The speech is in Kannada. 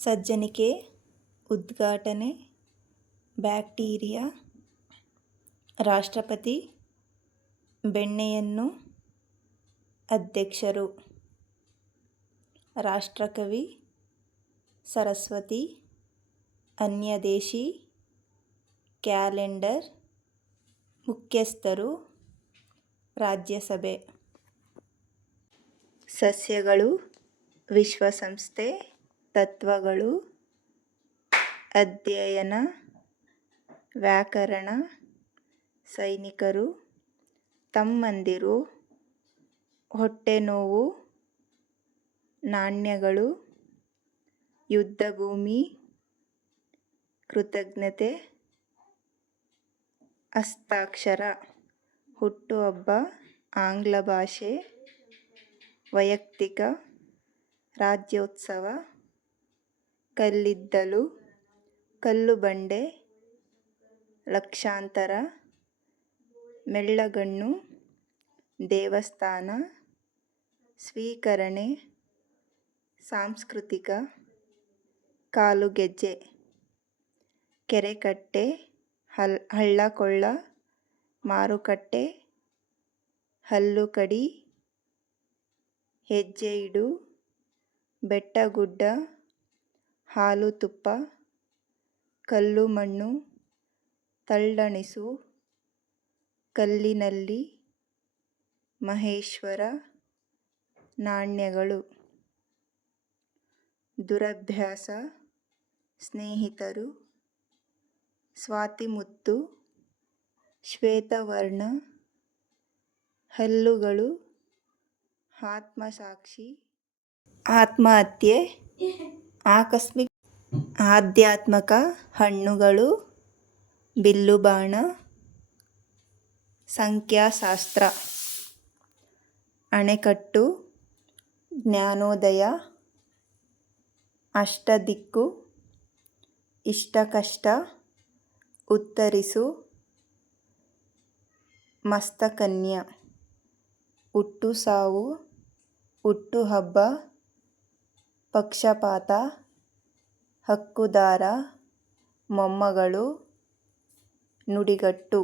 ಸಜ್ಜನಿಕೆ ಉದ್ಘಾಟನೆ ಬ್ಯಾಕ್ಟೀರಿಯಾ ರಾಷ್ಟ್ರಪತಿ ಬೆಣ್ಣೆಯನ್ನು ಅಧ್ಯಕ್ಷರು ರಾಷ್ಟ್ರಕವಿ ಸರಸ್ವತಿ ಅನ್ಯದೇಶಿ ಕ್ಯಾಲೆಂಡರ್ ಮುಖ್ಯಸ್ಥರು ರಾಜ್ಯಸಭೆ. ಸಸ್ಯಗಳು ವಿಶ್ವಸಂಸ್ಥೆ ತತ್ವಗಳು, ಅಧ್ಯಯನ, ವ್ಯಾಕರಣ, ಸೈನಿಕರು, ತಮ್ಮಂದಿರು, ಹೊಟ್ಟೆನೋವು, ನಾಣ್ಯಗಳು, ಯುದ್ಧಭೂಮಿ, ಕೃತಜ್ಞತೆ, ಹಸ್ತಾಕ್ಷರ, ಹುಟ್ಟುಹಬ್ಬ, ಆಂಗ್ಲ ಭಾಷೆ, ವೈಯಕ್ತಿಕ, ರಾಜ್ಯೋತ್ಸವ. ಕಲ್ಲಿದ್ದಲು, ಕಲ್ಲು ಬಂಡೆ, ಲಕ್ಷಾಂತರ, ಮೆಳ್ಳಗಣ್ಣು, ದೇವಸ್ಥಾನ, ಸ್ವೀಕರಣೆ, ಸಾಂಸ್ಕೃತಿಕ, ಕಾಲುಗೆಜ್ಜೆ, ಕೆರೆಕಟ್ಟೆ, ಹಲ್, ಹಳ್ಳಕೊಳ್ಳ, ಮಾರುಕಟ್ಟೆ ಹಲ್ಲು ಕಡಿ ಹೆಜ್ಜೆ ಇಡು ಬೆಟ್ಟ ಗುಡ್ಡ ಹಾಲು ತುಪ್ಪ, ಕಲ್ಲು ಮಣ್ಣು, ತಳ್ಳಣಿಸು, ಕಲ್ಲಿನಲ್ಲಿ ಮಹೇಶ್ವರ ನಾಣ್ಯಗಳು. ದುರಭ್ಯಾಸ, ಸ್ನೇಹಿತರು, ಸ್ವಾತಿಮುತ್ತು, ಶ್ವೇತವರ್ಣ, ಹಲ್ಲುಗಳು, ಆತ್ಮಸಾಕ್ಷಿ, ಆತ್ಮಹತ್ಯೆ ಆಕಸ್ಮಿಕ ಆಧ್ಯಾತ್ಮಕ ಹಣ್ಣುಗಳು ಬಿಲ್ಲುಬಾಣ ಸಂಖ್ಯಾಶಾಸ್ತ್ರ ಅಣೆಕಟ್ಟು ಜ್ಞಾನೋದಯ ಅಷ್ಟದಿಕ್ಕು ಇಷ್ಟಕಷ್ಟ ಉತ್ತರಿಸು ಮಸ್ತಕನ್ಯ ಹುಟ್ಟು ಸಾವು ಹುಟ್ಟುಹಬ್ಬ ಪಕ್ಷಪಾತ ಹಕ್ಕುದಾರ ಮೊಮ್ಮಗಳು ನುಡಿಗಟ್ಟು